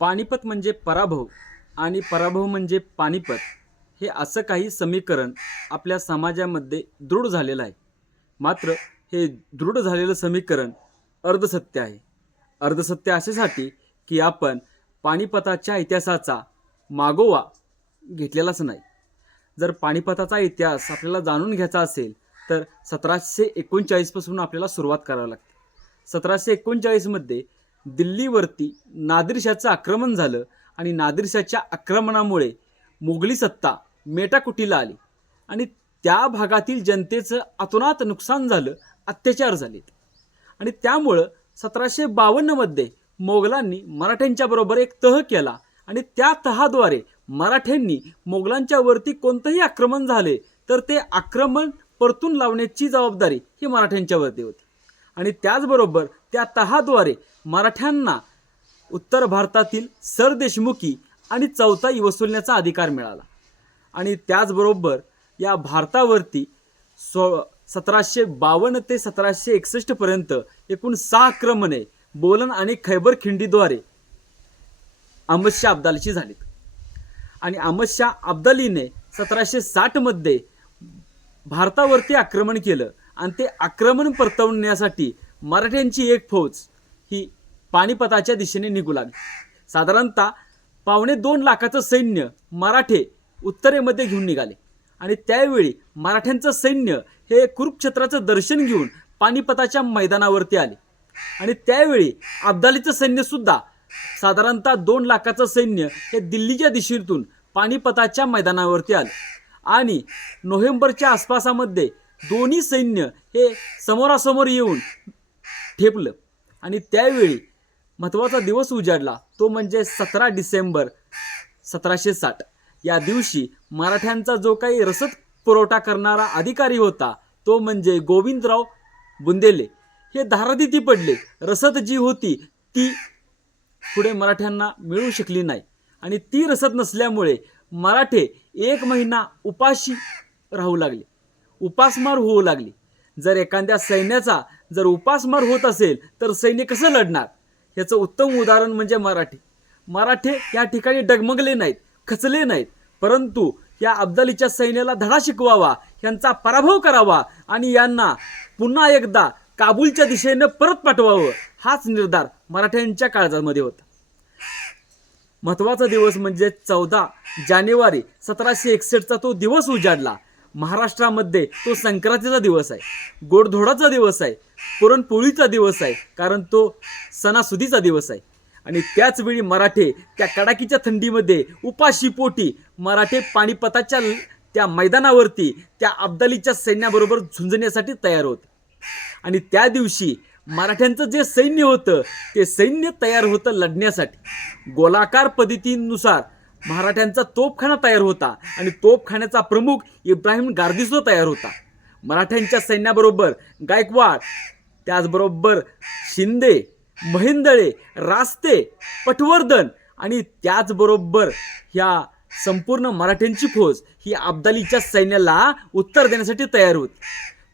पानिपत म्हणजे पराभव आणि पराभव म्हणजे पानिपत हे असं काही समीकरण आपल्या समाजामध्ये दृढ झालेलं आहे. मात्र हे दृढ झालेलं समीकरण अर्धसत्य आहे. अर्धसत्य अशासाठी की आपण पानिपताच्या इतिहासाचा मागोवा घेतलेलाच नाही. जर पानिपताचा इतिहास आपल्याला जाणून घ्यायचा असेल तर सतराशे एकोणचाळीसपासून आपल्याला सुरुवात करावी लागते. सतराशे एकोणचाळीसमध्ये दिल्लीवरती नादिरशाचं आक्रमण झालं आणि नादिरशाच्या आक्रमणामुळे मोगली सत्ता मेटाकुटीला आली. आणि त्या भागातील जनतेचं अतोनात नुकसान झालं अत्याचार झालेत. आणि त्यामुळं सतराशे बावन्नमध्ये मोगलांनी मराठ्यांच्या बरोबर एक तह केला आणि त्या तहाद्वारे मराठ्यांनी मोगलांच्या वरती कोणतंही आक्रमण झाले तर ते आक्रमण परतून लावण्याची जबाबदारी ही मराठ्यांच्यावरती होती. आणि त्याचबरोबर त्या तहाद्वारे मराठ्यांना उत्तर भारतातील सरदेशमुखी आणि चौथाई वसुलण्याचा अधिकार मिळाला. आणि त्याचबरोबर या भारतावरती सो सतराशे बावन्न ते सतराशे एकसष्टपर्यंत एकूण सहा आक्रमणे बोलन आणि खैबर खिंडीद्वारे अहमदशाह अब्दालीची झालीत. आणि अहमदशाह अब्दालीने सतराशे साठमध्ये भारतावरती आक्रमण केलं. आणि ते आक्रमण परतवण्यासाठी मराठ्यांची एक फौज ही पानिपताच्या दिशेने निघू लागली. साधारणतः पावणे दोन लाखाचं सैन्य मराठे उत्तरेमध्ये घेऊन निघाले. आणि त्यावेळी मराठ्यांचं सैन्य हे कुरुक्षेत्राचं दर्शन घेऊन पानिपताच्या मैदानावरती आले. आणि त्यावेळी अब्दालीचं सैन्यसुद्धा साधारणतः दोन लाखाचं सैन्य हे दिल्लीच्या दिशेतून पानिपताच्या मैदानावरती आले. आणि नोव्हेंबरच्या आसपासामध्ये दोन्ही सैन्य हे समोरासमोर येऊन ठेपलं. आणि त्यावेळी महत्त्वाचा दिवस उजाडला. तो म्हणजे सतरा डिसेंबर सतराशे साठ. या दिवशी मराठ्यांचा जो काही रसद पुरवठा करणारा अधिकारी होता तो म्हणजे गोविंदराव बुंदेले. हे धारादिती पडले. रसद जी होती ती पुढे मराठ्यांना मिळू शकली नाही. आणि ती रसद नसल्यामुळे मराठे एक महिना उपाशी राहू लागले. उपासमार होऊ लागली. जर एखाद्या सैन्याचा जर उपासमार होत असेल तर सैन्य कसं लढणार? याचं उत्तम उदाहरण म्हणजे मराठे. मराठे या ठिकाणी डगमगले नाहीत खचले नाहीत. परंतु या अब्दालीच्या सैन्याला धडा शिकवावा यांचा पराभव करावा आणि यांना पुन्हा एकदा काबूलच्या दिशेनं परत पाठवावं हाच निर्धार मराठ्यांच्या काळजामध्ये होता. महत्त्वाचा दिवस म्हणजे चौदा जानेवारी सतराशे एकसष्टचा तो दिवस उजाडला. महाराष्ट्रामध्ये तो संक्रांतीचा दिवस आहे. गोडधोडाचा दिवस आहे. पुरणपोळीचा दिवस आहे. कारण तो सणासुदीचा दिवस आहे. आणि त्याचवेळी मराठे त्या कडाकीच्या थंडीमध्ये उपाशी पोटी मराठे पानिपताच्या त्या मैदानावरती त्या अब्दालीच्या सैन्याबरोबर झुंजण्यासाठी तयार होते. आणि त्या दिवशी मराठ्यांचं जे सैन्य होतं ते सैन्य तयार होतं लढण्यासाठी. गोलाकार पद्धतीनुसार मराठ्यांचा तोफखाना तयार होता आणि तोफखान्याचा प्रमुख इब्राहिम गार्दिसो तयार होता. मराठ्यांच्या सैन्याबरोबर गायकवाड त्याचबरोबर शिंदे महिंदळे रास्ते पटवर्धन आणि त्याचबरोबर ह्या संपूर्ण मराठ्यांची फौज ही अब्दालीच्या सैन्याला उत्तर देण्यासाठी तयार होती.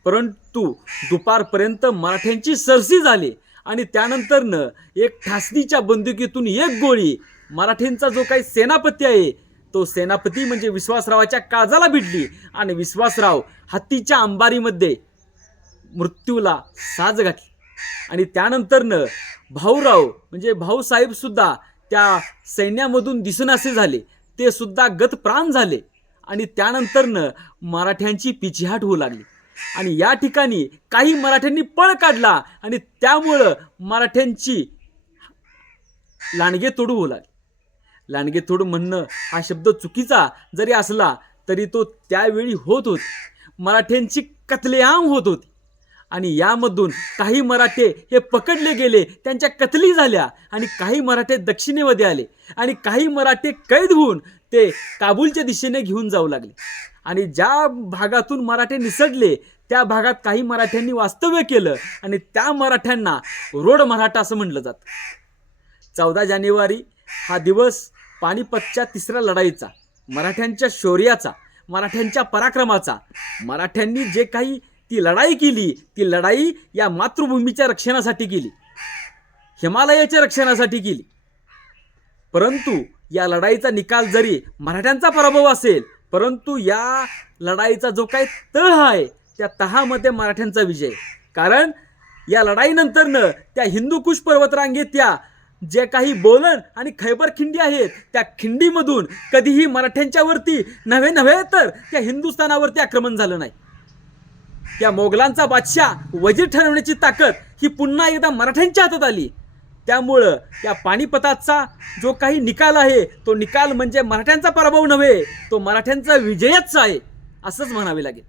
परंतु दुपारपर्यंत मराठ्यांची सरसी झाली आणि त्यानंतरनं एक ठासणीच्या बंदुकीतून एक गोळी मराठ्यांचा जो काही सेनापती आहे तो सेनापती म्हणजे विश्वासरावाच्या काळजाला भिडली. आणि विश्वासराव हत्तीच्या अंबारीमध्ये मृत्यूला साज घातली. आणि त्यानंतरनं भाऊराव म्हणजे भाऊसाहेबसुद्धा त्या सैन्यामधून दिसनासे झाले. ते सुद्धा गतप्राण झाले. आणि त्यानंतरनं मराठ्यांची पिछेहाट होऊ लागली. आणि या ठिकाणी काही मराठ्यांनी पळ काढला. आणि त्यामुळं मराठ्यांची लांडगे तोडू होऊ लागली. लांडगे थोडं म्हणणं हा शब्द चुकीचा जरी असला तरी तो त्यावेळी होत होत. मराठ्यांची कतलेआम होत होती. आणि यामधून काही मराठे हे पकडले गेले त्यांच्या कतली झाल्या आणि काही मराठे दक्षिणेमध्ये आले आणि काही मराठे कैद होऊन ते काबूलच्या दिशेने घेऊन जाऊ लागले. आणि ज्या भागातून मराठे निसटले त्या भागात काही मराठ्यांनी वास्तव्य केलं आणि त्या मराठ्यांना रोड मराठा असं म्हटलं जातं. चौदा जानेवारी हा दिवस पानिपतच्या तिसऱ्या लढाईचा मराठ्यांच्या शौर्याचा मराठ्यांच्या पराक्रमाचा. मराठ्यांनी जे काही ती लढाई केली ती लढाई या मातृभूमीच्या रक्षणासाठी केली. हिमालयाच्या रक्षणासाठी केली. परंतु या लढाईचा निकाल जरी मराठ्यांचा पराभव असेल परंतु या लढाईचा जो काही तह आहे त्या तहामध्ये मराठ्यांचा विजय. कारण या लढाईनंतरनं त्या हिंदू कुश पर्वतरांगेत त्या जे काही बोलन आणि खैबर खिंडी आहेत त्या खिंडीमधून कधीही मराठ्यांच्यावरती नव्हे नव्हे तर त्या हिंदुस्थानावरती आक्रमण झालं नाही. त्या मोगलांचा बादशाह वजीर ठरवण्याची ताकद ही पुन्हा एकदा मराठ्यांच्या हातात आली. त्यामुळं त्या पानिपताचा जो काही निकाल आहे तो निकाल म्हणजे मराठ्यांचा पराभव नव्हे तो मराठ्यांचा विजयच आहे असंच म्हणावे लागेल.